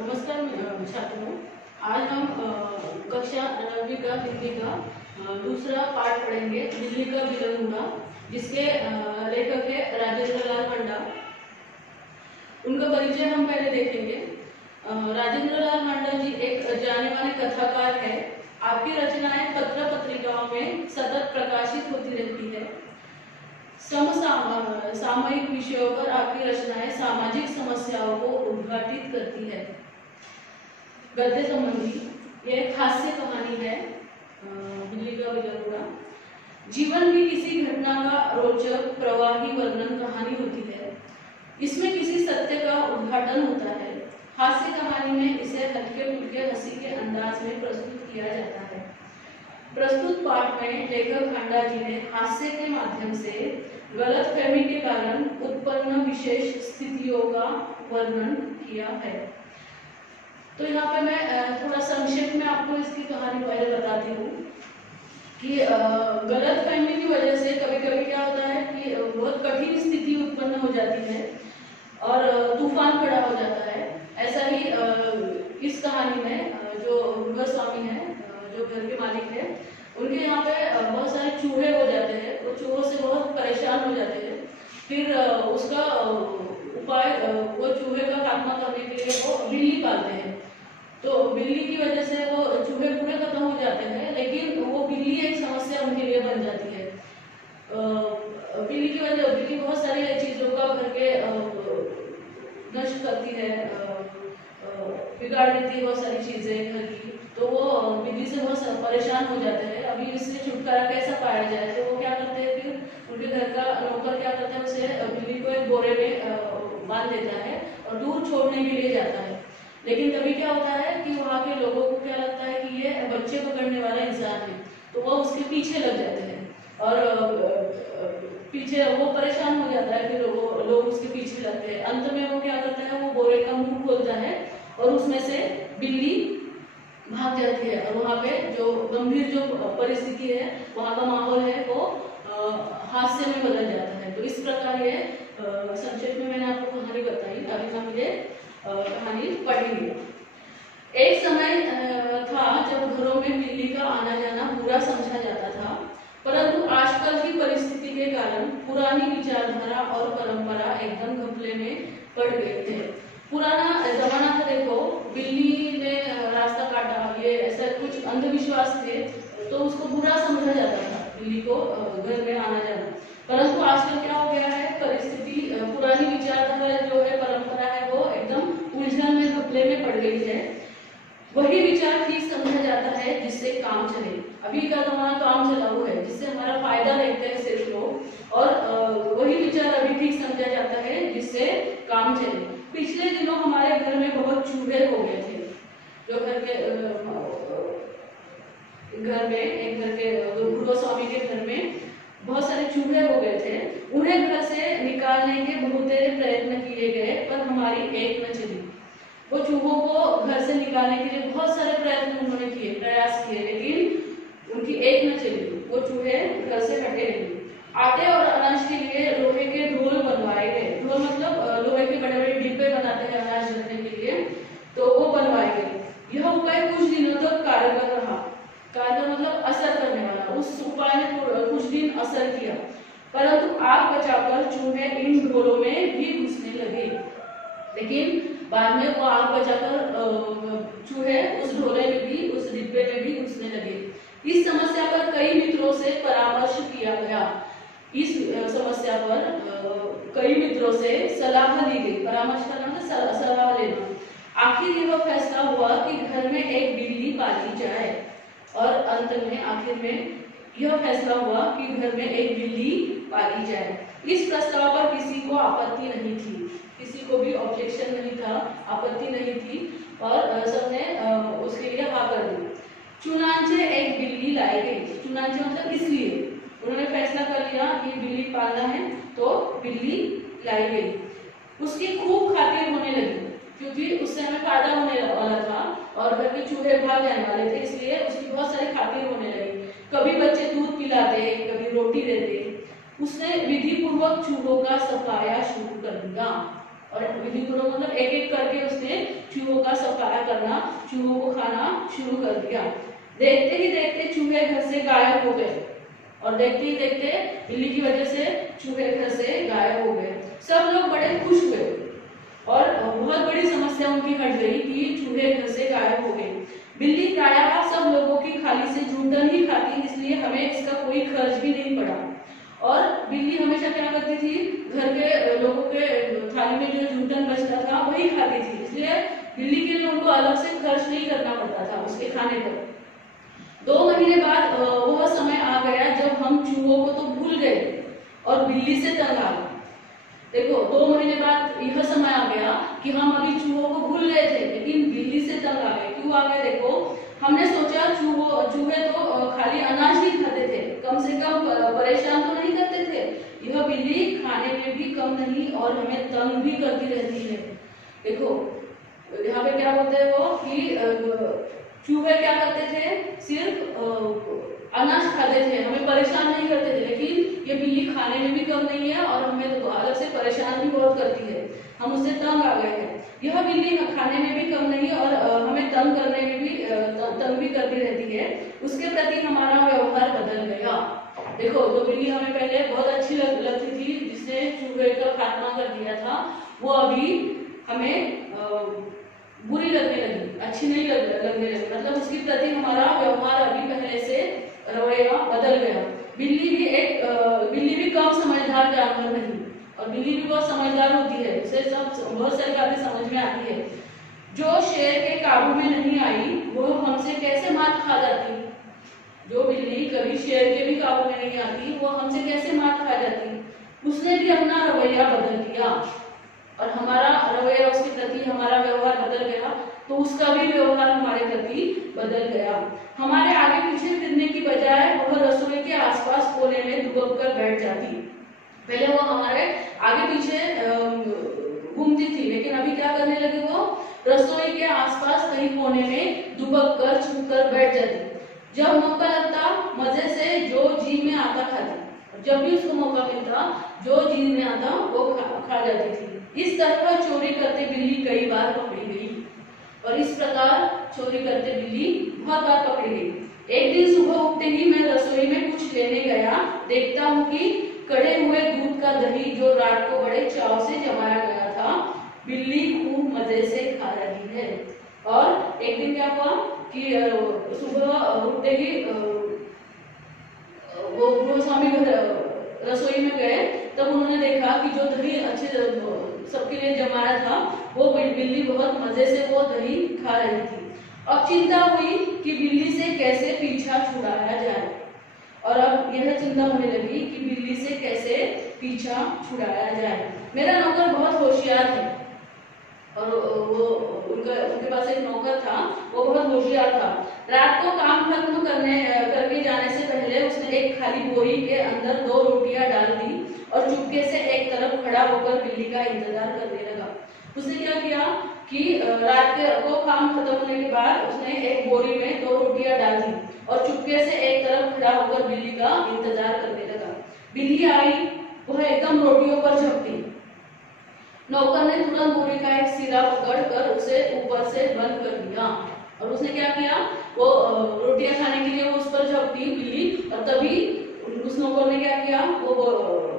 नमस्कार छात्रों। आज हम कक्षा 9वीं का हिंदी का दूसरा पाठ पढ़ेंगे, बिल्ली का बिरंगुड़ा, जिसके लेखक है राजेंद्र लाल मंडा। उनका परिचय हम पहले देखेंगे। राजेंद्र लाल मंडा जी एक जाने माने कथाकार है। आपकी रचनाएं पत्र पत्रिकाओं में सतत प्रकाशित होती रहती है। सामयिक विषयों पर आपकी रचनाएं सामाजिक समस्याओं को उद्घाटित करती है। गद्य संबंधी यह एक हास्य कहानी है, बिल्ली का बिरंगुड़ा। जीवन की किसी घटना का रोचक प्रवाही वर्णन कहानी होती है। इसमें किसी सत्य का उद्घाटन होता है। हास्य कहानी में इसे हल्के फुल्के हंसी के अंदाज में प्रस्तुत किया जाता है। प्रस्तुत पाठ में लेखक हांडा जी ने हास्य के माध्यम से गलतफहमी के कारण उत्पन्न विशेष स्थितियों का वर्णन किया है। तो यहाँ पे मैं थोड़ा संक्षेप में आपको इसकी कहानी पहले बताती हूँ कि गलतफहमी की वजह से कभी कभी क्या होता है कि बहुत कठिन स्थिति उत्पन्न हो जाती है और तूफान खड़ा हो जाता है। ऐसा ही इस कहानी में जो गोस्वामी है, जो घर के मालिक है, उनके यहाँ पे बहुत सारे चूहे हो जाते हैं। वो चूहों से बहुत परेशान हो जाते हैं। फिर उसका उपाय, वो चूहे का खात्मा करने के लिए वो बिल्ली पालते हैं। तो बिल्ली की वजह से वो चूहे पूरे खत्म हो जाते हैं, लेकिन वो बिल्ली एक समस्या उनके लिए बन जाती है। बिल्ली बहुत सारी चीजों का घर के नष्ट करती है, बिगाड़ देती है बहुत सारी चीजें घर की। तो वो बिल्ली से बहुत परेशान हो जाते हैं। अभी इससे छुटकारा कैसा पाया जाए, तो वो क्या करते हैं, फिर उनके घर का नौकर क्या करता है, उसे बिल्ली को एक बोरे में बांध देता है और दूर छोड़ने के लिए जाता है। लेकिन तभी क्या होता है कि वहाँ के लोगों को क्या लगता है कि ये बच्चे पकड़ने वाला इंसान है, तो वो उसके पीछे लग जाते हैं और पीछे वो परेशान हो जाता है। फिर वो लोग उसके पीछे लगते हैं। अंत में वो क्या करता है, वो बोरे का मुंह खोलता है और उसमें से बिल्ली भाग जाती है। और वहाँ पे जो गंभीर जो परिस्थिति है, वहाँ का माहौल है, वो हास्य में बदल जाता है। तो इस प्रकार ये संक्षेप में मैंने आपको कहानी बताई। अभी हम ये कहानी पढ़ेंगे। एक समय था जब घरों में बिल्ली का आना जाना बुरा समझा जाता था, परंतु आजकल की परिस्थिति के कारण पुरानी विचारधारा और परंपरा एकदम घपले में पड़ गए थे। पुराना जमाना था, देखो, बिल्ली ने रास्ता काटा, ये ऐसा कुछ अंधविश्वास थे, तो उसको बुरा समझा जाता था बिल्ली को घर में आना जाना। परंतु आजकल क्या हो गया है, परिस्थिति, पुरानी विचारधारा जो है, परंपरा है, वो एकदम उलझन में घपले में पड़ गई है। वही विचार ठीक समझा जाता है जिससे काम चले। अभी का जमाना काम चला हुआ है, जिससे हमारा फायदा देखते हैं सिर्फ लोग, और वही विचार अभी ठीक समझा जाता है जिससे काम चले। पिछले दिनों हमारे घर में बहुत चूहे हो गए थे। जो एक घर के गोस्वामी के घर में बहुत सारे चूहे हो गए थे। उन्हें घर से निकालने के बहुत प्रयत्न किए गए, पर हमारी एक न चली। वो चूहों को घर से निकालने के लिए बहुत सारे उन्होंने प्रयास किए, लेकिन उनकी एक न चली। वो चूहे घर से हटे नहीं। आटे और अनाज के लिए लोहे के ढोल बनवाए गए। ढोल मतलब लोहे के बड़े बड़े डिब्बे बनाते हैं अनाज रखने के लिए, तो वो बनवाए गए। यह उपाय कुछ दिनों तक कारगर रहा। कारगर मतलब असर करने वाला। उस उपाय ने कुछ दिन असर किया, परंतु आग बचाकर चूहे इन ढोलों में भी घुसने लगे। लेकिन बाद में वो आग बचाकर चूहे उस ढोले में भी, उस डिब्बे में भी घुसने लगे। इस समस्या पर कई मित्रों से परामर्श किया गया। इस समस्या पर कई मित्रों से सलाह ली गई। परामर्श करना मतलब सलाह लेना। आखिर यह फैसला हुआ कि घर में एक बिल्ली पाली जाए। और अंत में आखिर में यह फैसला हुआ कि घर में एक बिल्ली पाली जाए। इस प्रस्ताव पर किसी को आपत्ति नहीं थी, किसी को भी ऑब्जेक्शन नहीं था, आपत्ति नहीं थी, और सबने उसके लिए हाँ कर दी। चुनांचे एक बिल्ली लाई गई। चुनांचे मतलब इसलिए उन्होंने फैसला कर लिया कि बिल्ली पालना है, तो बिल्ली लाई गई। उसकी खूब खातिर होने लगी, क्योंकि उससे हमें फायदा होने वाला था और घर के चूहे भाग जाने वाले थे, इसलिए उसकी बहुत सारी खातिर होने लगी। कभी बच्चे दूध पिलाते, कभी रोटी देते। उसने विधि पूर्वक चूहों का सफाया शुरू कर दिया। और विधिपूर्वक मतलब एक एक करके उसने चूहों का सफाया करना, चूहों को खाना शुरू कर दिया। देखते ही देखते चूहे घर से गायब हो गए, और देखते ही देखते बिल्ली की वजह से चूहे घर से गायब हो गए। सब लोग बड़े खुश हुए और बहुत बड़ी समस्या उनकी हट गई कि चूहे घर से गायब हो गए। बिल्ली प्रायः सब लोगों की थाली से जूठन ही खाती, इसलिए हमें इसका कोई खर्च भी नहीं पड़ा। और बिल्ली हमेशा क्या करती थी, घर के लोगों के थाली में जो जूठन बचता था वही खाती थी, इसलिए बिल्ली के लिए उनको अलग से खर्च नहीं करना पड़ता था उसके खाने पर। 2 महीने बाद वह समय आ गया जब हम चूहों को तो भूल गए और बिल्ली से तंग आ गए। देखो 2 महीने बाद यह समय आ गया कि हम अभी चूहों को भूल गए थे, लेकिन बिल्ली से तंग आ गए। क्यों आ गए? देखो, हमने सोचा चूहे तो खाली अनाज ही खाते थे, कम से कम परेशान तो नहीं करते थे। यह बिल्ली खाने में भी कम नहीं और हमें तंग भी करती रहती है। देखो यहाँ पे क्या बोलते हैं वो कि चूहे क्या करते थे, सिर्फ अनाज खाते थे, हमें परेशान नहीं करते थे। लेकिन ये बिल्ली खाने में भी कम नहीं है और हमें तो अलग से परेशान भी बहुत करती है, हम उससे तंग आ गए हैं। यह बिल्ली खाने में भी कम नहीं और हमें तंग करने में भी तंग भी करती रहती है। उसके प्रति हमारा व्यवहार बदल गया। देखो, तो बिल्ली हमें पहले बहुत अच्छी लगती थी, जिसने चूहे का खात्मा कर दिया था, वो अभी हमें बुरी लगने लगी, अच्छी नहीं लगने लगी। मतलब उसके प्रति हमारा व्यवहार अभी पहले से रवैया बदल गया। बिल्ली भी कम समझदार जानवर नहीं, और बिल्ली भी बहुत समझदार होती है, उसे सब बहुत सारी बातें समझ में आती है। जो शेर के काबू में नहीं आई वो हमसे कैसे मात खा जाती। जो बिल्ली कभी शेर के भी काबू में नहीं आती वो हमसे कैसे मात खा जाती। उसने भी अपना रवैया बदल दिया और हमारा रवैया उसके प्रति, हमारा व्यवहार बदल गया, तो उसका भी व्यवहार हमारे प्रति बदल गया। हमारे आगे पीछे फिरने की बजाय वह रसोई के आसपास कोने में दुबक कर बैठ जाती। पहले वो हमारे आगे पीछे घूमती थी, लेकिन अभी क्या करने लगी, वो रसोई के आसपास कहीं कोने में दुबक कर छुप कर बैठ जाती। जब मौका लगता मजे से जो जी में आता खाती, जब भी उसको मौका मिलता जो जी में आता वो खा जाती थी। इस तरह चोरी करते बिल्ली कई बार पकड़ी गई, और इस प्रकार चोरी करते बिल्ली बहुत बार पकड़ी गई। एक दिन सुबह उठते ही मैं रसोई में कुछ लेने गया, देखता हूँ कि कड़े हुए दूध का दही जो रात को बड़े चाव से जमाया गया था, बिल्ली खूब मजे से खा रही है। और एक दिन क्या हुआ कि सुबह उठते ही वो गृहस्वामी रसोई में गए, तब उन्होंने देखा कि जो दही अच्छे सबके लिए जमाया था वो बिल्ली बहुत मजे से वो दही खा रही थी। अब चिंता हुई कि बिल्ली से कैसे पीछा छुड़ाया जाए, और अब यह चिंता होने लगी कि बिल्ली से कैसे पीछा छुड़ाया जाए। मेरा नौकर बहुत होशियार है, और वो उनके पास एक नौकर था, वो बहुत होशियार था। रात को काम खत्म करके जाने से पहले उसने एक खाली बोरी के अंदर 2 रोटियां डाल दी और चुपके से एक तरफ खड़ा होकर बिल्ली का इंतजार करने लगा। उसने क्या किया कि रात को काम खत्म होने के बाद उसने एक बोरी में 2 रोटियां डाल दी और चुपके से एक तरफ खड़ा होकर बिल्ली का इंतजार करने लगा। बिल्ली आई, वह एकदम रोटियों पर झपटी। नौकर ने तुरंत बोरी का एक सिरा पकड़कर उसे ऊपर से बंद कर दिया, और उसने क्या किया, वो रोटियां खाने के लिए वो उस पर झपटी बिल्ली, और तभी उस नौकर ने क्या किया, वो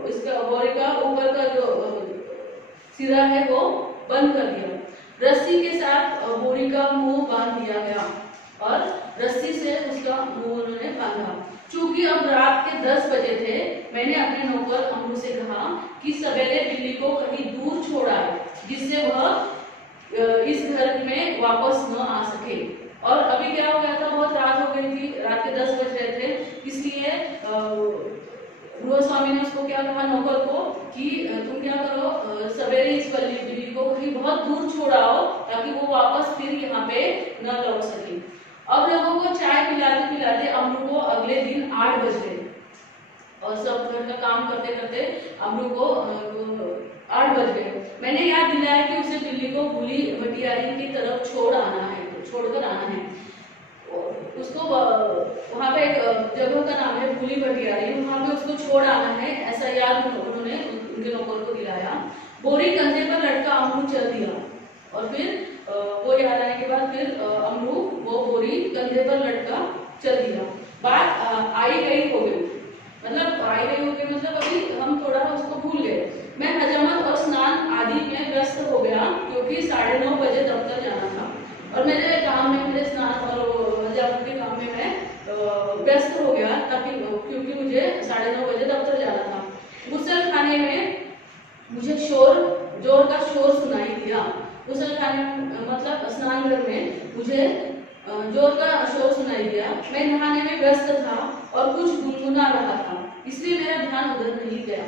इसका बोरी का ऊपर का जो सिरा है वो बंद कर दिया। रस्सी के साथ बोरी का मुंह बांध दिया गया और रस्सी से उसका मुंह उन्होंने बांधा। चूंकि अब रात के 10 बजे थे, मैंने अपने नौकर अमरू से कहा कि सवेरे बिल्ली को कहीं दूर छोड़ा है, जिससे वह इस घर में वापस न आ सके। और अभी क्या हो गया था, बहुत रात हो गई थी, रात के 10 बज रहे थे, इसलिए गृहस्वामी ने उसको क्या कहा, नौकर को, कि तुम क्या करो, सवेरे इस बिल्ली को कहीं बहुत दूर छोड़ाओ ताकि वो वापस फिर यहाँ पे न लौट सके। अब लोगों को चाय पिलाते पिलाते अमरू को अगले दिन 8 बज गए, और सब घर का काम करते करते अमरू को 8 बज गए। मैंने याद दिलाया कि उसे बिल्ली को भूली भटियारी की तरफ छोड़कर आना है। उसको वहाँ पे एक जगह का नाम है भूली भटियारी, वहाँ पे उसको छोड़ आना है, ऐसा याद उन्होंने उनके नौकर को दिलाया। बोरी कंधे पर लटका और फिर वो याद आने के बाद फिर अम्रू वो बोरी कंधे पर लटका चल दिया। बात आई गई हो गई, मतलब आई गई हो गई मतलब अभी हम थोड़ा उसको भूल गए। मैं हजामत और स्नान आदि में व्यस्त हो गया क्योंकि 9:30 बजे दफ्तर जाना था और मेरे काम में, मेरे स्नान और हजामत के काम में मैं व्यस्त हो गया ताकि क्योंकि मुझे 9:30 बजे दफ्तर जाना था। गुसल खाने में मुझे जोर का शोर सुनाई दिया। गुसल खाने मतलब स्नान घर में मुझे जोर का शोर सुनाई दिया। मैं नहाने में व्यस्त था और कुछ गुनगुना रहा था, इसलिए मेरा ध्यान उधर नहीं गया।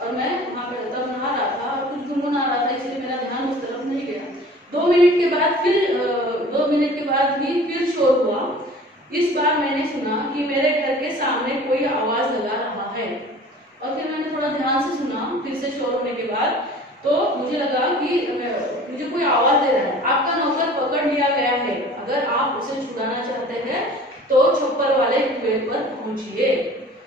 और मैं वहां पे तब नहा रहा था और कुछ गुनगुना रहा था, इसलिए मेरा ध्यान उस तरफ नहीं गया। 2 मिनट के बाद फिर शोर हुआ। इस बार मैंने सुना कि मेरे घर के सामने कोई आवाज लगा रहा है और फिर मैंने थोड़ा ध्यान से सुना। फिर से शोर होने के बाद तो मुझे लगा कि मुझे कोई आवाज दे रहा है, आपका नौकर पकड़ लिया गया है, अगर आप उसे छुड़ाना चाहते हैं तो छप्पर वाले कुएं पर पहुंचिए।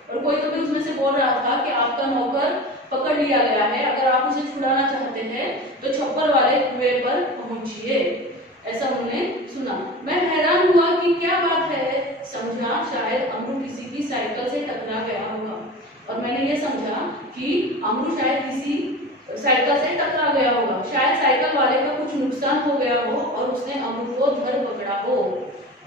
और कोई तो भी उसमें से बोल रहा था कि आपका नौकर पकड़ लिया गया है, अगर आप उसे छुड़ाना चाहते हैं तो छप्पर वाले कुएं पर पहुंचिए। ऐसा हमने सुना। मैं हैरान हुआ कि क्या बात है। समझा शायद अम्रू किसी की साइकिल से टकरा गया होगा। और मैंने ये समझा कि अम्रू शायद किसी साइकिल से टकरा गया होगा, शायद साइकिल वाले का कुछ नुकसान हो गया हो और उसने अम्रू को धर पकड़ा हो।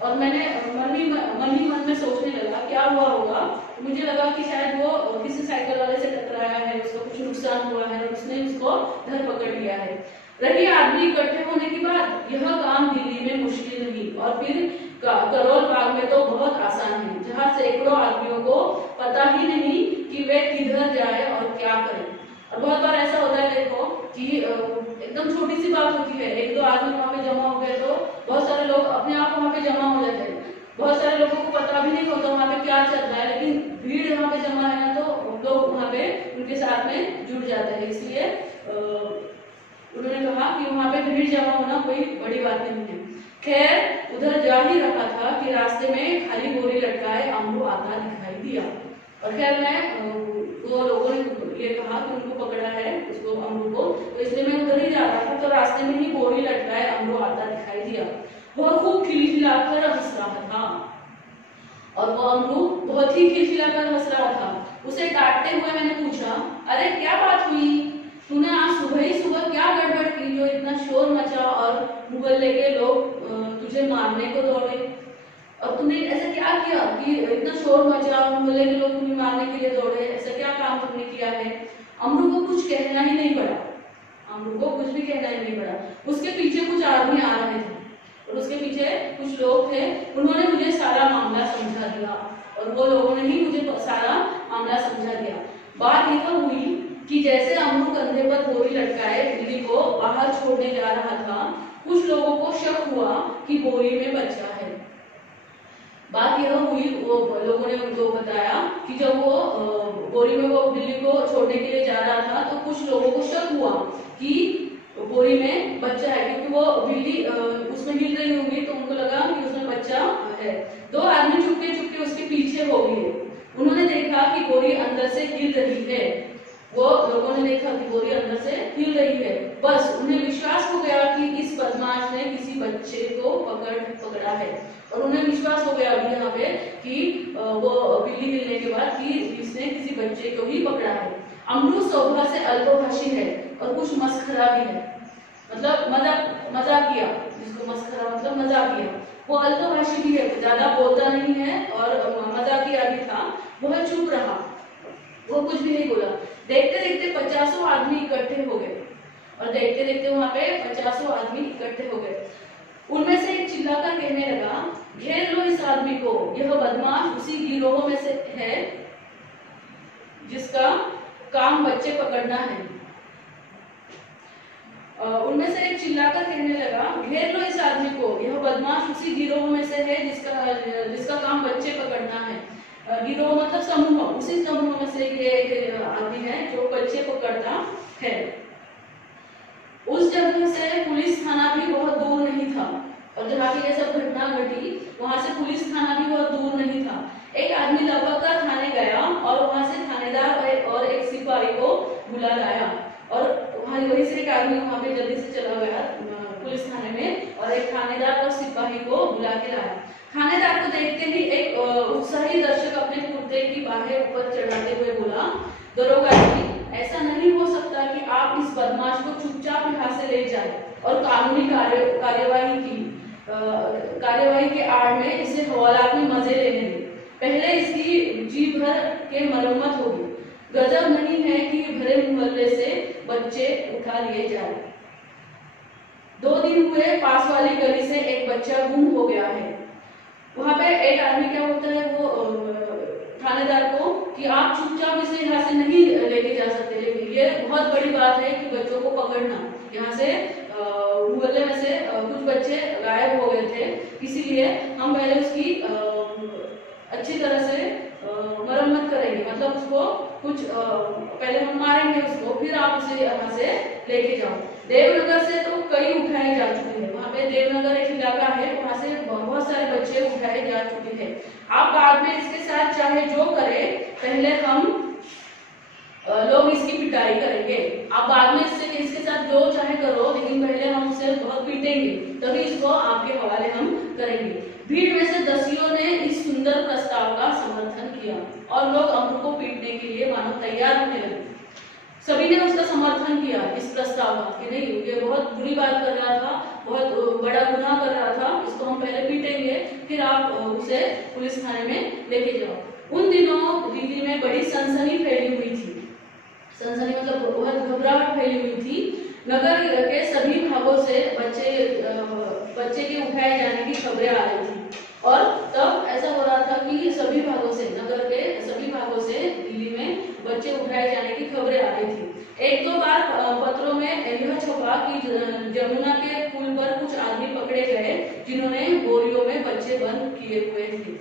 और मैंने मन ही मन में सोचने लगा क्या हुआ होगा। मुझे लगा कि शायद वो किसी साइकिल वाले से टकराया है, उसका कुछ नुकसान हुआ है और उसने उसको धर पकड़ लिया है। रही आदमी इकट्ठे होने के बाद यह काम दिल्ली में मुश्किल नहीं और फिर करोल बाग में तो बहुत आसान है, जहाँ सैकड़ों आदमियों को पता ही नहीं कि वे किधर जाए और क्या करें। और बहुत बार ऐसा होता है देखो कि एकदम छोटी सी बात होती है, 1-2 आदमी वहां पे जमा हो गए तो बहुत सारे लोग अपने आप वहां पे जमा हो जाते हैं। बहुत सारे लोगों को पता भी नहीं होता वहां पे क्या चल रहा है, लेकिन भीड़ वहां पे जमा है ना तो लोग वहां पे उनके साथ में जुड़ जाते हैं। इसलिए उन्होंने कहा कि वहां पे भीड़ जमा होना कोई बड़ी बात नहीं है। खैर उधर जा ही रहा था कि रास्ते में खाली बोरी लटकाए अम्रू आता दिखाई दिया। और खैर मैं वो लोगों ने ये कहा कि उनको पकड़ा है उसको अम्रू को, तो इसलिए मैं उधर ही जा रहा था तो रास्ते में ही बोरी लटकाए अम्रू आता दिखाई दिया। वह खूब खिलखिलाकर हंस रहा था और वो अम्रू बहुत ही खिलखिलाकर हंस रहा था। उसे डांटते हुए मैंने पूछा, अरे क्या बात हुई, तूने आज सुबह ही सुबह क्या गड़बड़ की जो इतना शोर मचा और मोहल्ले के लोग तुझे मारने को दौड़े? और तुमने ऐसा क्या किया कि इतना शोर मचा और मोहल्ले के लोग तुम्हें मारने के लिए दौड़े? ऐसा क्या काम तुमने किया है? अम्रू को कुछ कहना ही नहीं पड़ा, अम्रू को कुछ भी कहना ही नहीं पड़ा। उसके पीछे कुछ आदमी आ रहे थे और उसके पीछे कुछ लोग थे, उन्होंने मुझे सारा मामला समझा दिया और वो लोगों ने ही मुझे सारा मामला समझा दिया। बात यह हुई कि जैसे अम्रू कंधे पर बोरी लटकाए दिल्ली को बाहर छोड़ने जा रहा था, कुछ लोगों को शक हुआ कि बोरी में बच्चा है। बात यह हुई, वो लोगों ने उनको बताया कि जब वो बोरी में वो दिल्ली को छोड़ने के लिए जा रहा था तो कुछ लोगों को शक हुआ कि बोरी में बच्चा है, क्योंकि वो बिल्ली उसमें हिल रही होगी तो उनको लगा कि उसमें बच्चा है। 2 आदमी चुपके चुपके उसके पीछे हो गए। उन्होंने देखा कि बोरी अंदर से हिल रही है। वो लोगों ने देखा कि बोरी अंदर से हिल रही है। बस उन्हें विश्वास हो गया कि इस बदमाश ने किसी बच्चे को पकड़ा है और उन्हें विश्वास हो गया अभी यहाँ पे कि वो बिल्ली मिलने के बाद कि इसने किसी बच्चे को ही पकड़ा है। अम्रू स्वभाव से अल्पभाषी है और कुछ मस्खरा भी है, मतलब मजाकिया, जिसको मस्खरा मतलब मजाकिया। वो अल्पभाषी भी है, ज्यादा बोलता नहीं है और मजाकिया भी था। वह चुप रहा, वो कुछ भी नहीं बोला। देखते देखते 50 आदमी इकट्ठे हो गए और देखते देखते वहां पे 50 आदमी इकट्ठे हो गए। उनमें से एक चिल्लाकर कहने लगा, घेर लो इस आदमी को, यह बदमाश उसी गिरोह में से है जिसका काम बच्चे पकड़ना है। उनमें से एक चिल्लाकर कहने लगा, घेर लो इस आदमी को, यह बदमाश उसी गिरोह में से है जिसका काम बच्चे पकड़ना है। गिरोह मतलब समूह, उसी समूह में से ये आदमी है जो बच्चे पकड़ता है। उस जगह से पुलिस थाना भी बहुत दूर नहीं था और जहाँ की ये सब घटना घटी वहां से पुलिस थाना भी बहुत दूर नहीं था। एक आदमी लपक थाने गया और वहां से थानेदार और एक सिपाही को बुला लाया और वहीं से एक आदमी वहां पे जल्दी से चला गया पुलिस थाने में और एक थानेदार और सिपाही को बुला के लाया। थानेदार को देखते ही एक उत्साही दर्शक अपने कुर्ते की बाहें ऊपर चढ़ाते हुए बोला, दरोगा जी, ऐसा नहीं हो सकता कि आप इस बदमाश को चुपचाप यहाँ से ले जाए और कानूनी कार्यवाही के आड़ में इसे हवालात में मजे लेने दें। पहले इसकी जी भर के मरम्मत होगी। गजब नहीं है कि भरे मोहल्ले से बच्चे उठा लिए जाए। 2 दिन हुए पास वाली गली से एक बच्चा गुम हो गया है। वहां पे एक आदमी क्या बोलता है वो थानेदार को कि आप चुपचाप इसे यहाँ से नहीं लेके जा सकते, लेकिन ये बहुत बड़ी बात है कि बच्चों को पकड़ना। यहाँ से मोहल्ले में से कुछ बच्चे गायब हो गए थे, इसीलिए हम पहले उसकी अच्छी तरह से मरम्मत करेंगे, मतलब उसको कुछ पहले हम मारेंगे उसको, फिर आप उसे यहाँ से लेके जाओ। देवनगर से तो कई उठाए जा चुके हैं। वहाँ पे देवनगर एक इलाका है, वहाँ से बहुत सारे बच्चे उठाए जा चुके हैं। आप बाद में इसके साथ चाहे जो करें, पहले हम लोग इसकी पिटाई करेंगे। आप बाद में इसके साथ जो चाहे करो, लेकिन पहले हम उसे बहुत पीटेंगे, तभी इसको आपके हवाले हम करेंगे। भीड़ में से दसियों ने इस सुंदर प्रस्ताव का समर्थन किया और लोग अमरू को पीटने के लिए मानो तैयार होने लगे। सभी ने उसका समर्थन किया इस प्रस्ताव का कि नहीं, ये बहुत बुरी बात कर रहा था, बहुत बड़ा गुनाह कर रहा था, इसको हम पहले पीटेंगे, फिर आप उसे पुलिस थाने में लेके जाओ। उन दिनों दिल्ली में बड़ी सनसनी फैली हुई थी। सनसनी मतलब बहुत घबराहट फैली हुई थी। नगर के सभी भागों से बच्चे के उठाए जाने की खबरें आ रही थी और तब ऐसा हो रहा था कि सभी भागों से, नगर के सभी भागों से दिल्ली में बच्चे उठाए जाने की खबरें आ रही थी। 1-2 बार पत्रों में यह छपा कि जमुना के पुल पर कुछ आदमी पकड़े गए जिन्होंने बोरियों में बच्चे बंद किए हुए थे।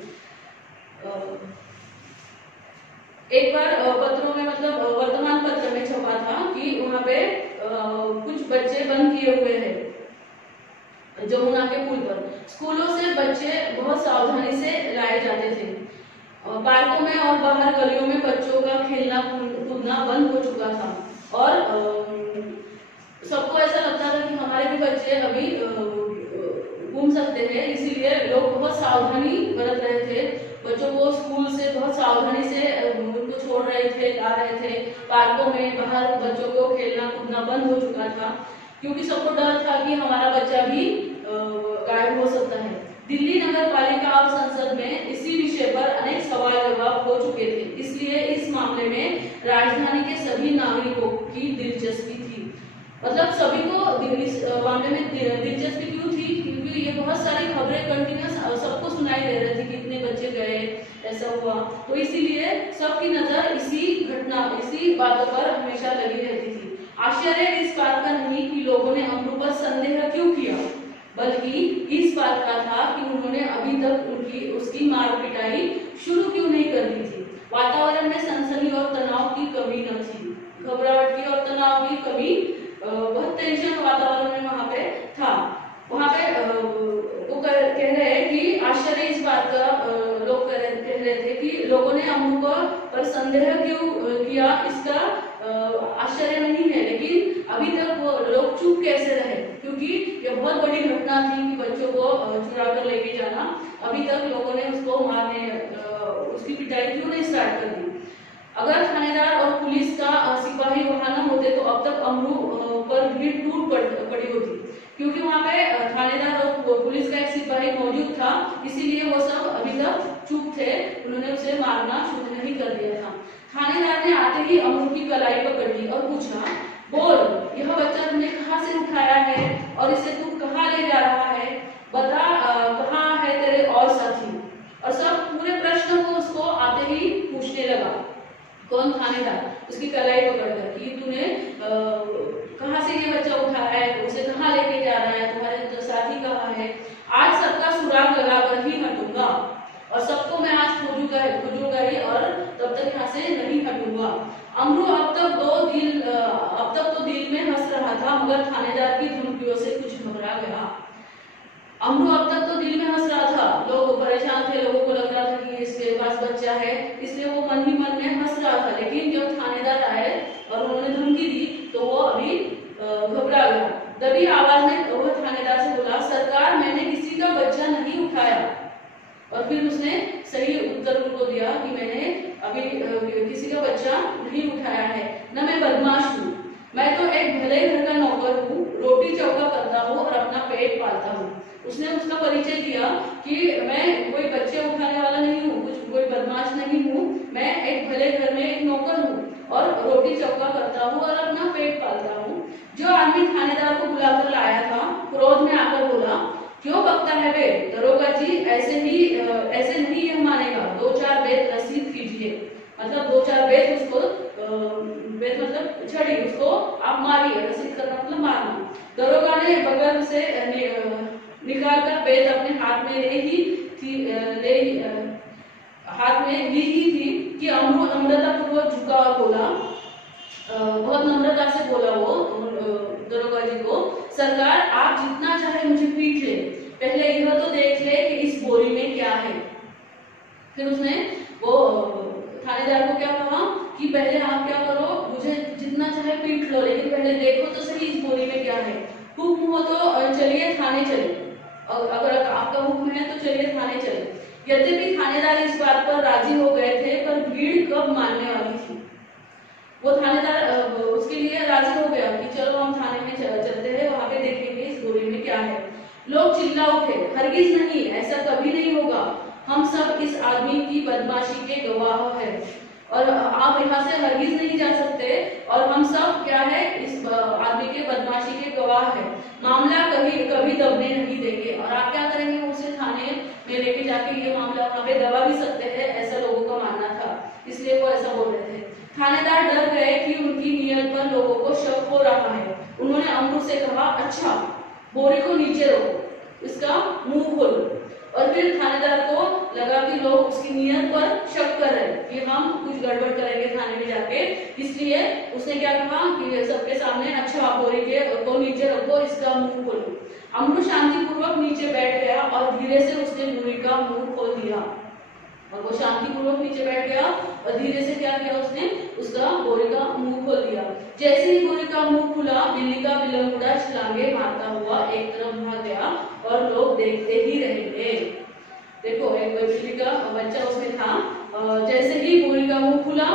एक बार पत्रों में, मतलब वर्तमान पत्र में छपा था कि वहां पे कुछ बच्चे बंद किए हुए हैं जमुना के पुल पर। स्कूलों से बच्चे बहुत सावधानी से लाए जाते थे। पार्कों में और बाहर गलियों में बच्चों का खेलना कूदना बंद हो चुका था और सबको ऐसा लगता था कि हमारे भी बच्चे अभी घूम सकते हैं, इसीलिए लोग बहुत सावधानी बरत रहे थे। बच्चों को स्कूल से बहुत सावधानी से उनको छोड़ रहे थे, ला रहे थे। पार्कों में बाहर बच्चों को खेलना कूदना बंद हो चुका था, क्योंकि सबको डर था कि हमारा बच्चा भी गायब हो सकता है। दिल्ली नगर पालिका और संसद में इसी विषय पर अनेक सवाल जवाब हो चुके थे, इसलिए इस मामले में राजधानी के सभी नागरिकों की दिलचस्पी थी। मतलब सभी को मामले में दिलचस्पी क्यों थी? क्योंकि ये बहुत सारी खबरें कंटिन्यूस सबको सुनाई दे रही थी कि इतने बच्चे गए, ऐसा हुआ, तो इसीलिए सबकी नजर इसी बातों पर हमेशा लगी रहती थी। आश्चर्य इस बात का नहीं कि लोगों ने अमरू पर संदेह क्यों किया, बल्कि इस बात का था कि उन्होंने अभी तक उसकी मार पिटाई शुरू क्यों नहीं कर दी थी। वातावरण में सनसनी और तनाव की कमी न थी, घबराहट की और तनाव की कमी, बहुत टेंशन वातावरण में वहां पे था। वहां पे वो कह रहे हैं कि आश्चर्य इस बात का लोग कह रहे थे कि लोगों ने अमरू पर संदेह क्यों किया, इसका आश्चर्य नहीं है, लेकिन अभी तक वो लोग चुप कैसे रहे, क्योंकि ये बहुत बड़ी घटना थी कि बच्चों को चुरा कर लेके जाना। अभी तक लोगों ने उसको मारने, उसकी पिटाई क्यों नहीं स्टार्ट कर दी। अगर थानेदार और पुलिस का सिपाही वहां न होते तो अब तक अमरू पर भीड़ टूट पड़ी होती, क्योंकि वहां पे थानेदार और पुलिस का एक सिपाही मौजूद था, इसीलिए वो सब अभी तक चुप थे, उन्होंने उसे मारना शुरू नहीं कर दिया था। थानेदार ने आते ही अमरू की कलाई पकड़ ली और पूछा, बोल, यह बच्चा तुमने कहाँ से उठाया है और इसे तू कहाँ ले जा रहा है? बता, कहाँ है तेरे और साथी? और सब पूरे प्रश्न को उसको आते ही पूछने लगा। कौन? थानेदार। उसकी कलाई पकड़कर कि तूने कहाँ से ये बच्चा उठाया है, उसे कहाँ लेके जा रहा है, तुम्हारे साथी कहाँ है? आज सबका सुराग लगाकर ही हटूंगा और सबको मैं आज खोजूंगा ही और तब तक यहाँ से नहीं हटूंगा। अमरू अब तक तो दिल में हंस रहा था, मगर थानेदार की धमकियों से कुछ घबरा गया। अमरू अब तक तो दिल में हंस रहा था, लोग परेशान थे, लोगों को लग रहा था कि इसके पास बच्चा है, इसलिए वो मन ही मन में हंस रहा था। लेकिन जब थानेदार आए और उन्होंने धमकी दी तो वो अभी घबरा गया। दबी आवाज में वह थानेदार नौकर हूँ, रोटी चौका करता हूँ और अपना पेट पालता हूँ। उसने उसका परिचय दिया कि मैं कोई बच्चे उठाने वाला नहीं हूँ, कुछ कोई बदमाश नहीं हूँ, मैं एक भले घर में एक नौकर हूँ और रोटी चौका करता हूँ और अपना पेट पालता हूँ। जो आदमी थानेदार को बुलाकर लाया था क्रोध में आकर बोला, क्यों बकता है बे? दरोगा जी ऐसे नहीं यह मानेगा, 2-4 बेत रसीद कीजिए। मतलब 2-4 बेत उसको, बेत मतलब छड़ी, उसको आप मारिए, रसीद करना मतलब मारना। दरोगा ने बगल से निकाल कर बेत अपने हाथ में ली ही थी कि अमरू नम्रता पूर्वक झुका और बोला, बहुत नम्रता से बोला वो दरोगा जी को, सरकार आप जितना चाहे मुझे पीट ले, पहले यह तो देख ले कि इस बोरी में क्या है। फिर उसने वो थानेदार को क्या कहा कि पहले आप क्या करो, मुझे जितना चाहे पीट लो, लेकिन पहले देखो तो सही इस बोरी में क्या है। हुक्म हो तो चलिए थाने चले, और अगर आपका हुक्म है तो चलिए थाने चले। यद्यपि थानेदार इस बात पर राजी हो गए थे, पर भीड़ कब मानने वाली थी। वो थानेदार उसके लिए राजी हो गया कि चलो हम थाने में चलते हैं, वहां पे देखेंगे इस बोरी में क्या है। लोग चिल्ला उठे, हरगिज नहीं, ऐसा कभी नहीं होगा, हम सब इस आदमी की बदमाशी के गवाह हैं और आप यहाँ से हरगिज नहीं जा सकते, और हम सब क्या है इस आदमी के बदमाशी के गवाह हैं। मामला कभी दबने नहीं देंगे। और आप क्या करेंगे, उसे थाने में लेके जाके ये मामला वहाँ पे दबा भी सकते हैं, ऐसा लोगों का मानना था, इसलिए वो ऐसा बोल रहे थे। थानेदार डर गए कि उनकी नीयत पर लोगों को शक हो रहा है। उन्होंने अमरू से कहा, अच्छा बोरी को नीचे रखो, इसका मुंह खोलो। और फिर थानेदार को लगा कि लोग उसकी नीयत पर शक कर रहे हैं कि हम कुछ गड़बड़ करेंगे थाने में जाके, इसलिए उसने क्या कहा कि सबके सामने, अच्छा बोरी को नीचे रखो, इसका मुंह खोलो। अमरू शांतिपूर्वक नीचे बैठ गया और धीरे से उसने बोरी का मुंह खोल दिया। और वो शांतिपूर्वक नीचे बैठ गया और धीरे से क्या किया, उसने उसका बोरी का मुंह खोल दिया। जैसे ही बोरी का मुंह खुला, बिल्ली का बिलंगुड़ा छलांगे मारता हुआ एक तरफ भाग गया और लोग देखते ही रहेंगे। देखो एक बिल्ली का बच्चा उसमें था, जैसे ही बोरी का मुंह खुला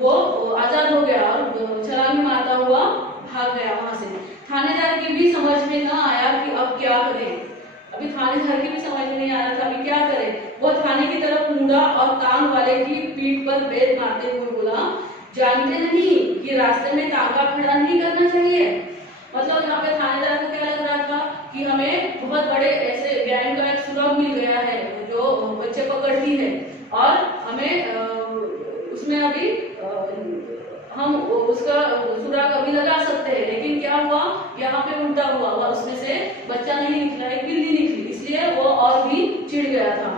वो आजाद हो गया और छलांगे मारता हुआ भाग गया वहां से। थानेदार की भी समझ में न आया कि अब क्या करें। अभी थानेदार की भी समझ में नहीं आ रहा था अभी क्या करें। वो थाने की तरफ मुड़ा और तांग वाले की पीठ पर बेत मारते हुए बोला, जानते नहीं कि रास्ते में तांगा खड़ा नहीं करना चाहिए। मतलब यहाँ पे थानेदार को क्या लग रहा था कि हमें बहुत बड़े ऐसे गैंग का एक सुराग मिल गया है जो बच्चे पकड़ती है, और हमें उसमें अभी हम उसका सुराग अभी लगा सकते हैं। लेकिन क्या हुआ, यहाँ पे उल्टा हुआ, उसमें से बच्चा नहीं निकला, एक बिल्ली निकली, इसलिए वो और भी चिढ़ गया था।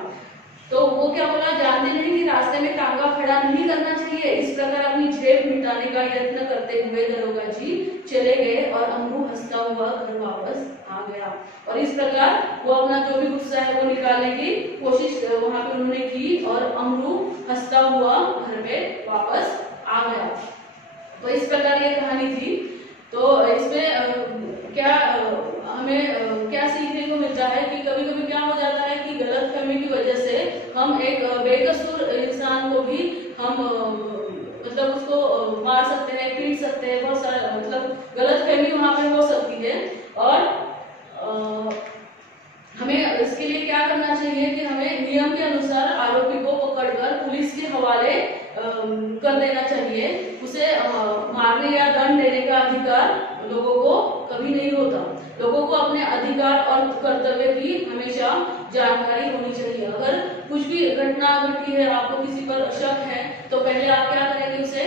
तो वो क्या बोला, जानते नहीं कि रास्ते में टांगा खड़ा नहीं करना चाहिए। इस प्रकार अपनी जेब मिटाने का यत्न करते हुए दरोगा जी चले गए और अमरू हंसता हुआ घर वापस आ गया। और इस प्रकार वो अपना जो भी गुस्सा है वो निकालने की कोशिश वहां पे उन्होंने की और अमरू हंसता हुआ घर पे वापस आ गया। तो इस प्रकार ये कहानी थी। तो इसमें क्या हमें क्या सीखने को मिलता है कि कभी कभी क्या हो जाता है कि गलतफहमी की वजह से हम एक बेकसूर इंसान को भी हम मतलब उसको मार सकते हैं, पीट सकते हैं, बहुत सारा मतलब गलतफहमी वहां पे हो सकती है। और हमें इसके लिए क्या करना चाहिए कि हमें नियम के अनुसार आरोपी को पकड़कर पुलिस के हवाले कर देना चाहिए। उसे मारने या दंड देने का अधिकार लोगों को कभी नहीं होता। लोगों को अपने अधिकार और कर्तव्य की हमेशा जानकारी होनी चाहिए। अगर कुछ भी घटना घटी है, आपको किसी पर शक है, तो पहले आप क्या करेंगे, उसे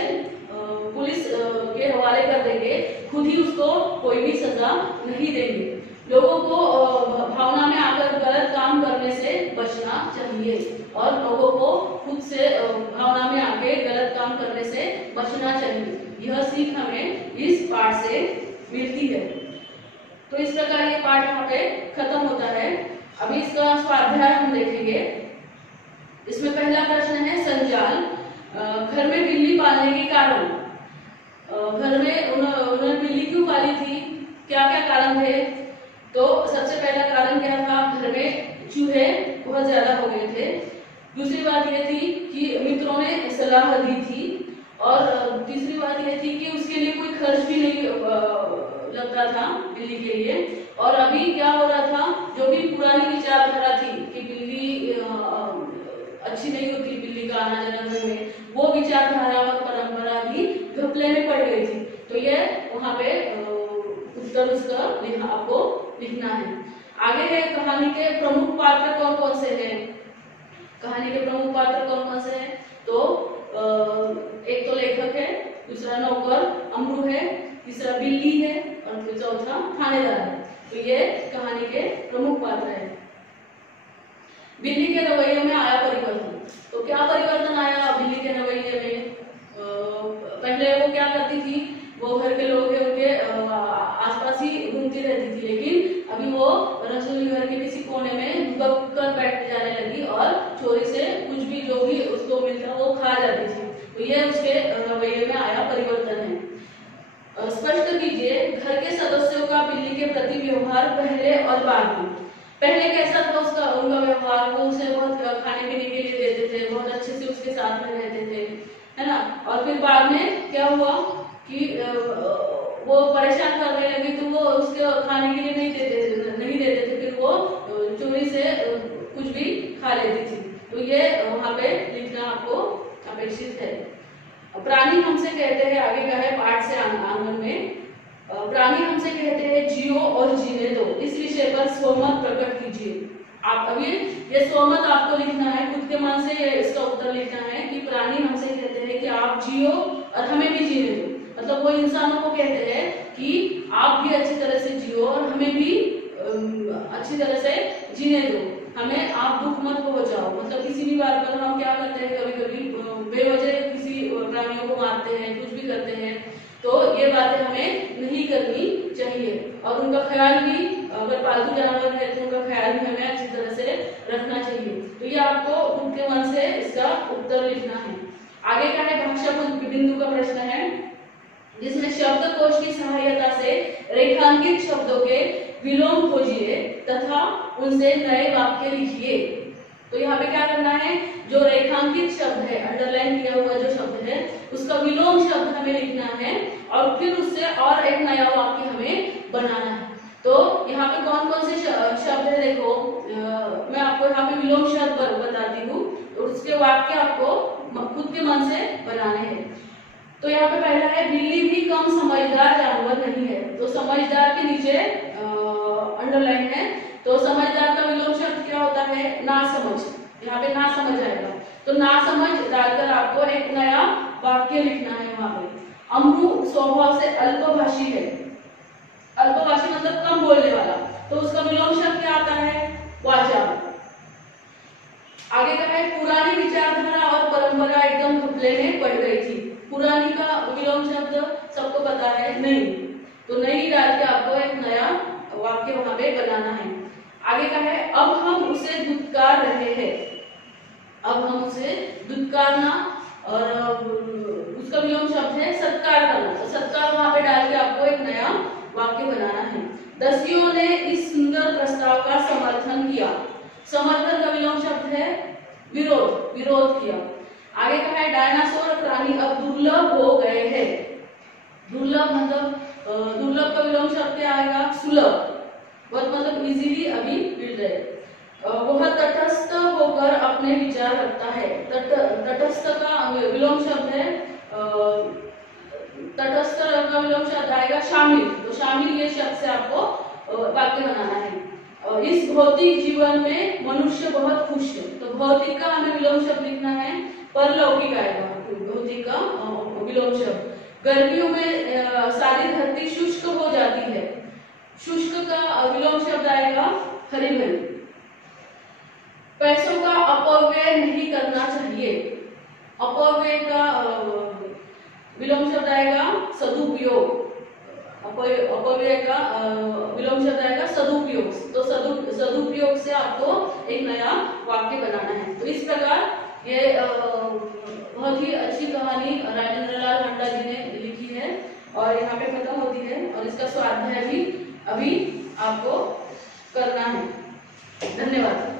पुलिस के हवाले कर देंगे, खुद ही उसको कोई भी सजा नहीं देंगे। लोगों को भावना में आकर गलत काम करने से बचना चाहिए और लोगों को खुद से भावना में आके गलत काम करने से बचना चाहिए। यह सीख हमें इस पाठ से मिलती है। तो इस प्रकार ये पाठ यहाँ पे खत्म होता है। अभी इसका स्वाध्याय हम देखेंगे। इसमें पहला प्रश्न है संजाल। घर में बिल्ली पालने के कारण। घर में उन्होंने बिल्ली क्यों पाली थी, क्या क्या कारण थे। तो सबसे पहला कारण क्या था, घर में चूहे बहुत ज्यादा हो गए थे। दूसरी बात यह थी कि मित्रों ने सलाह दी थी। और तीसरी बात यह थी कि उसके लिए कोई खर्च भी नहीं खतरा था बिल्ली के लिए। और अभी क्या हो रहा था, जो भी पुरानी विचारधारा थी कि बिल्ली अच्छी नहीं होती, बिल्ली का आना जाना घर में, वो विचारधारा और परंपरा भी घपले में पड़ गई थी। तो ये वहां पे उत्तर उसका आपको लिखना है। आगे है कहानी के प्रमुख पात्र कौन कौन से हैं। कहानी के प्रमुख पात्र कौन कौन से हैं, तो एक तो लेखक है, दूसरा नौकर अमरू है, तीसरा बिल्ली है और फिर चौथा थानेदार है। तो ये कहानी के प्रमुख पात्र है। बिल्ली के रवैये में आया परिवर्तन। तो क्या परिवर्तन आया बिल्ली के रवैये में? पहले वो क्या करती थी, वो घर के लोग हैं उनके आसपास ही घूमती रहती थी, लेकिन अभी वो रसोई घर के किसी कोने में दब कर बैठ जाने लगी और चोरी से कुछ भी जो भी उसको मिलता वो खा जाती थी। तो ये उसके रवैये में आया परिवर्तन है। स्पष्ट कीजिए घर के सदस्यों का बिल्ली के प्रति व्यवहार पहले और बाद में। पहले कैसा था उनका व्यवहार, वो उसे बहुत खाने पीने के लिए देते थे, बहुत अच्छे से उसके साथ में रहते थे, है ना। और फिर बाद में क्या हुआ कि वो परेशान करने लगी, तो वो उसके खाने के लिए नहीं देते थे, फिर वो चोरी से कुछ भी खा लेती थी। तो ये वहां पे लिखना आपको अपेक्षित है। प्राणी हमसे कहते हैं, आगे का है पाठ से आंगन में, प्राणी हमसे कहते हैं जियो और जीने दो। इस विषय पर स्वमत प्रकट कीजिए। आप अभी ये स्वमत आपको लिखना है, खुद के मन से इसका उत्तर लिखना है कि प्राणी हमसे कहते हैं कि आप जियो और हमें भी जीने दो। मतलब वो इंसानों को कहते हैं कि आप भी अच्छी तरह से जियो और हमें भी अच्छी तरह से जीने दो, हमें आप दुख मत पहुंचाओ। मतलब किसी भी बात पर हम क्या करते हैं, कभी कभी बेवजह किसी प्राणियों को मारते हैं, कुछ भी करते हैं, तो ये बातें हमें नहीं करनी चाहिए। और उनका ख्याल भी, अगर पालतू जानवर है तो उनका ख्याल भी हमें अच्छी तरह से रखना चाहिए। तो ये आपको खुद के मन से इसका उत्तर लिखना है। आगे का है भाषा बिंदु का प्रश्न है, जिसमें शब्दकोश की सहायता से रेखांकित शब्दों के विलोम खोजिए तथा उनसे नए वाक्य लिखिए। तो यहाँ पे क्या करना है, जो रेखांकित शब्द है, अंडरलाइन किया हुआ जो शब्द है, उसका विलोम शब्द हमें लिखना है और फिर उससे और एक नया वाक्य हमें बनाना है। तो यहाँ पे कौन कौन से शब्द है, देखो मैं आपको यहाँ पे विलोम शब्द बताती हूँ, तो उसके वाक्य आपको खुद के मन से बनाने हैं। तो यहाँ पे पहला है, बिल्ली भी कम समझदार जानवर नहीं है। तो समझदार के नीचे अंडरलाइन है, तो समझदार का विलोम शब्द क्या होता है, ना समझ। यहाँ पे ना समझ आएगा, तो ना समझ डालकर आपको एक नया वाक्य लिखना है वहां पे। अमरू स्वभाव से अल्पभाषी है। अल्पभाषी मतलब कम बोलने वाला, तो उसका विलोम शब्द क्या आता है, वाचा। आगे का है, पुरानी विचारधारा और परंपरा एकदम घपले में पड़ गई थी। पुरानी का विलोम शब्द सबको पता है, नहीं, तो नहीं डाल के आपको एक नया वाक्य वहां पे बनाना है। आगे का है, अब हम उसे दुत्कार रहे हैं। अब हम उसे दुत्कारना, और उसका विलोम शब्द है सत्कार करना। तो सत्कार वहां पे डाल के आपको एक नया वाक्य बनाना है। दस्युओं ने इस सुंदर प्रस्ताव का समर्थन किया। समर्थन का विलोम शब्द है विरोध, विरोध किया। आगे का है, डायनासोर प्राणी अब दुर्लभ हो गए हैं। दुर्लभ मतलब दुर्लभ का विलोम शब्द क्या आएगा, सुलभ। बहुत मतलब इजीली अभी मिल रहे। वह तटस्थ होकर अपने विचार रखता है। तटस्थ का विलोम शब्द है, तटस्थ का विलोम शब्द आएगा शामिल। तो शामिल ये शब्द से आपको वाक्य बनाना है। इस भौतिक जीवन में मनुष्य बहुत खुश है। तो भौतिक का हमें विलोम शब्द लिखना है, परलौकिक आएगा भौतिक का विलोम शब्द। गर्मियों में सारी धरती शुष्क हो जाती है। शुष्क का विलोम शब्द आएगा हरिबल। पैसों का अपव्यय नहीं करना चाहिए। अपव्यय का विलोम शब्द आएगा सदुपयोग। अपव्यय का विलोम शब्द आएगा सदुपयोग। तो सदुपयोग से आपको एक नया वाक्य बनाना है। तो इस प्रकार ये बहुत ही अच्छी कहानी राजेंद्र लाल हंडा जी ने लिखी है और यहाँ पे खत्म होती है। और इसका स्वाध्याय भी अभी आपको करना है। धन्यवाद।